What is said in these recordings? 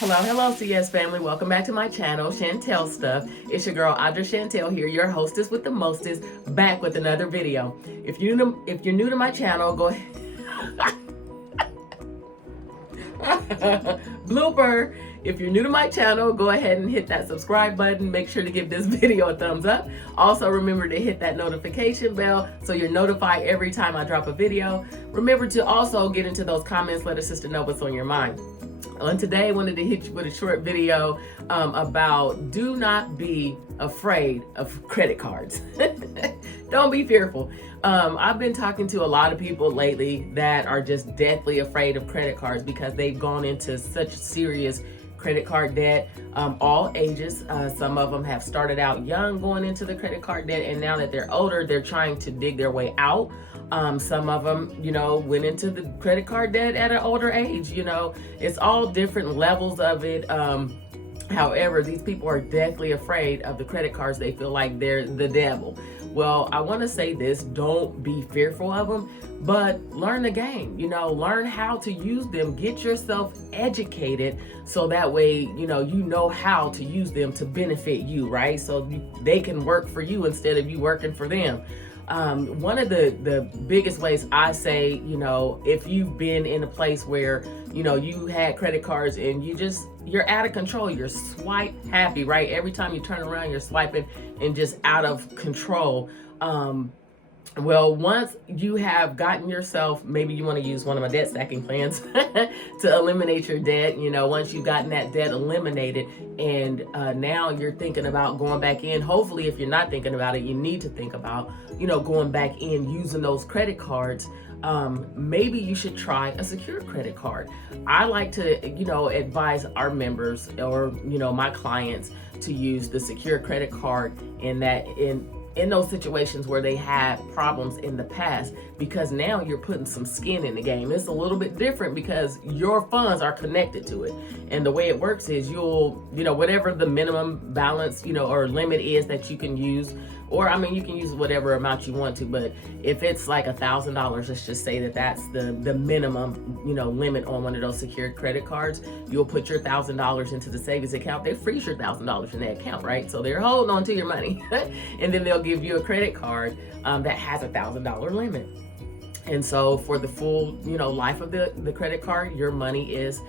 Hello, CS family. Welcome back to my channel, Chantel Stuff. It's your girl, Audra Chantel here, your hostess with the mostest, back with another video. If you're new to my channel, go ahead. Blooper. If you're new to my channel, go ahead and hit that subscribe button. Make sure to give this video a thumbs up. Also, remember to hit that notification bell so you're notified every time I drop a video. Remember to also get into those comments, let a sister know what's on your mind. Today, I wanted to hit you with a short video about do not be afraid of credit cards. Don't be fearful. I've been talking to a lot of people lately that are just deathly afraid of credit cards because they've gone into such serious credit card debt, all ages. Some of them have started out young going into the credit card debt, and now that they're older, they're trying to dig their way out. Some of them, went into the credit card debt at an older age. It's all different levels of it. However, these people are deathly afraid of the credit cards. They feel like they're the devil. Well, I want to say this, don't be fearful of them, but learn the game, learn how to use them, get yourself educated so that way, you know how to use them to benefit you, right? So they can work for you instead of you working for them. One of the biggest ways I say, if you've been in a place where, you had credit cards and you're out of control, you're swipe happy, right? Every time you turn around, you're swiping and just out of control. Well, once you have gotten yourself, maybe you want to use one of my debt stacking plans to eliminate your debt. Once you've gotten that debt eliminated and now you're thinking about going back in. Hopefully, if you're not thinking about it, you need to think about, going back in using those credit cards. Maybe you should try a secured credit card. I like to, advise our members or, my clients to use the secure credit card in those situations where they had problems in the past, because now you're putting some skin in the game. It's a little bit different because your funds are connected to it. And the way it works is you'll, whatever the minimum balance, or limit is that you can use, or you can use whatever amount you want to, but if it's like $1,000, let's just say that's the minimum, limit on one of those secured credit cards, you'll put your $1,000 into the savings account. They freeze your $1,000 in that account, right? So they're holding on to your money. And then they'll give you a credit card that has $1,000 limit. And so for the full, life of the credit card, your money is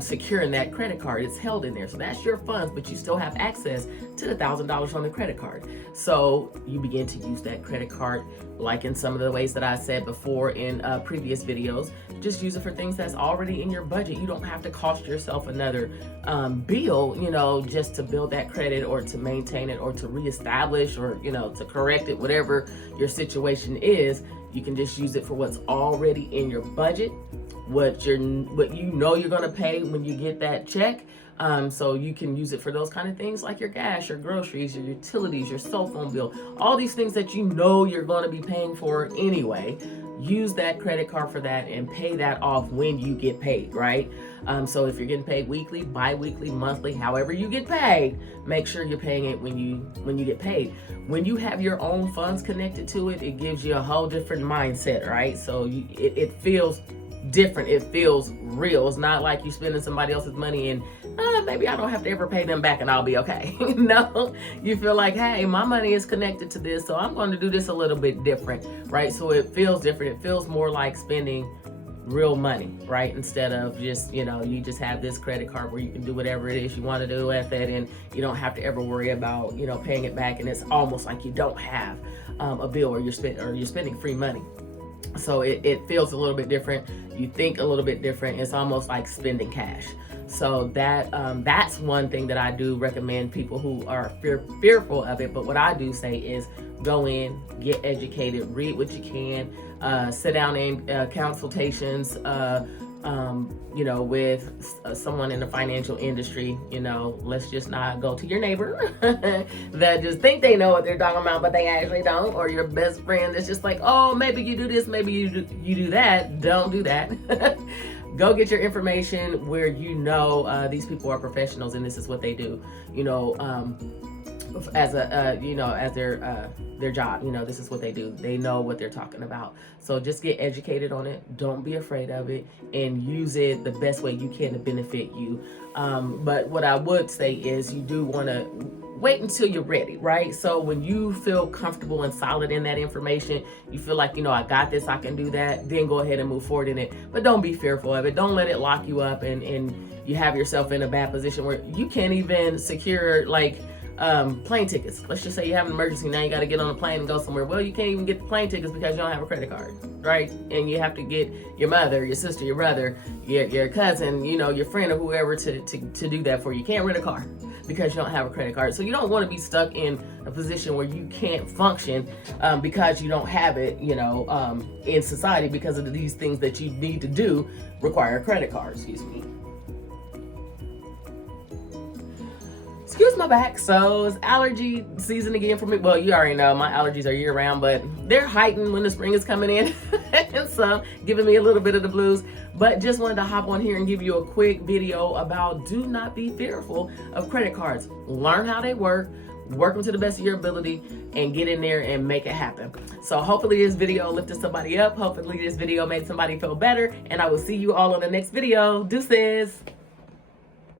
secure in that credit card. It's held in there. So that's your funds, but you still have access to the $1,000 on the credit card. So you begin to use that credit card, like in some of the ways that I said before in previous videos. Just use it for things that's already in your budget. You don't have to cost yourself another bill, just to build that credit or to maintain it or to reestablish or, to correct it, whatever your situation is. You can just use it for what's already in your budget, what you're going to pay when you get that check. So you can use it for those kind of things like your gas, your groceries, your utilities, your cell phone bill, all these things that you're going to be paying for anyway. Use that credit card for that and pay that off when you get paid, right? So if you're getting paid weekly, bi-weekly, monthly, however you get paid, make sure you're paying it when you get paid. When you have your own funds connected to it, it gives you a whole different mindset, right? So it feels different. It feels real. It's not like you spending somebody else's money and maybe I don't have to ever pay them back and I'll be okay. No, you feel like, hey, my money is connected to this, so I'm going to do this a little bit different, right? So it feels different. It feels more like spending real money, right? Instead of just, you just have this credit card where you can do whatever it is you want to do with it, and you don't have to ever worry about, paying it back, and it's almost like you don't have a bill or you're spending free money. So it feels a little bit different. You think a little bit different. It's almost like spending cash. So that's one thing that I do recommend people who are fearful of it. But what I do say is go in, get educated, read what you can, sit down in consultations, with someone in the financial industry. Let's just not go to your neighbor that just think they know what they're talking about, but they actually don't, or your best friend that's just like, oh, maybe you do this, maybe you do that. Don't do that. go get your information where you know these people are professionals and this is what they do. You know, as a you know, as their job. You know, this is what they do. They know what they're talking about. So just get educated on it. Don't be afraid of it, and use it the best way you can to benefit you. But what I would say is you do want to wait until you're ready, right? So when you feel comfortable and solid in that information, you feel like, you know, I got this, I can do that, then go ahead and move forward in it. But don't be fearful of it. Don't let it lock you up and you have yourself in a bad position where you can't even secure like plane tickets. Let's just say you have an emergency, now you got to get on a plane and go somewhere. Well, you can't even get the plane tickets because you don't have a credit card, right? And you have to get your mother, your sister, your brother, your cousin, you know, your friend or whoever to do that for you. You can't rent a car because you don't have a credit card. So you don't want to be stuck in a position where you can't function because you don't have it, you know, in society, because of these things that you need to do require a credit card, excuse me. Excuse my back. So it's allergy season again for me. Well, you already know my allergies are year round, but they're heightened when the spring is coming in. And so giving me a little bit of the blues. But just wanted to hop on here and give you a quick video about do not be fearful of credit cards. Learn how they work them to the best of your ability, and get in there and make it happen. So hopefully this video lifted somebody up. Hopefully this video made somebody feel better. And I will see you all on the next video. Deuces.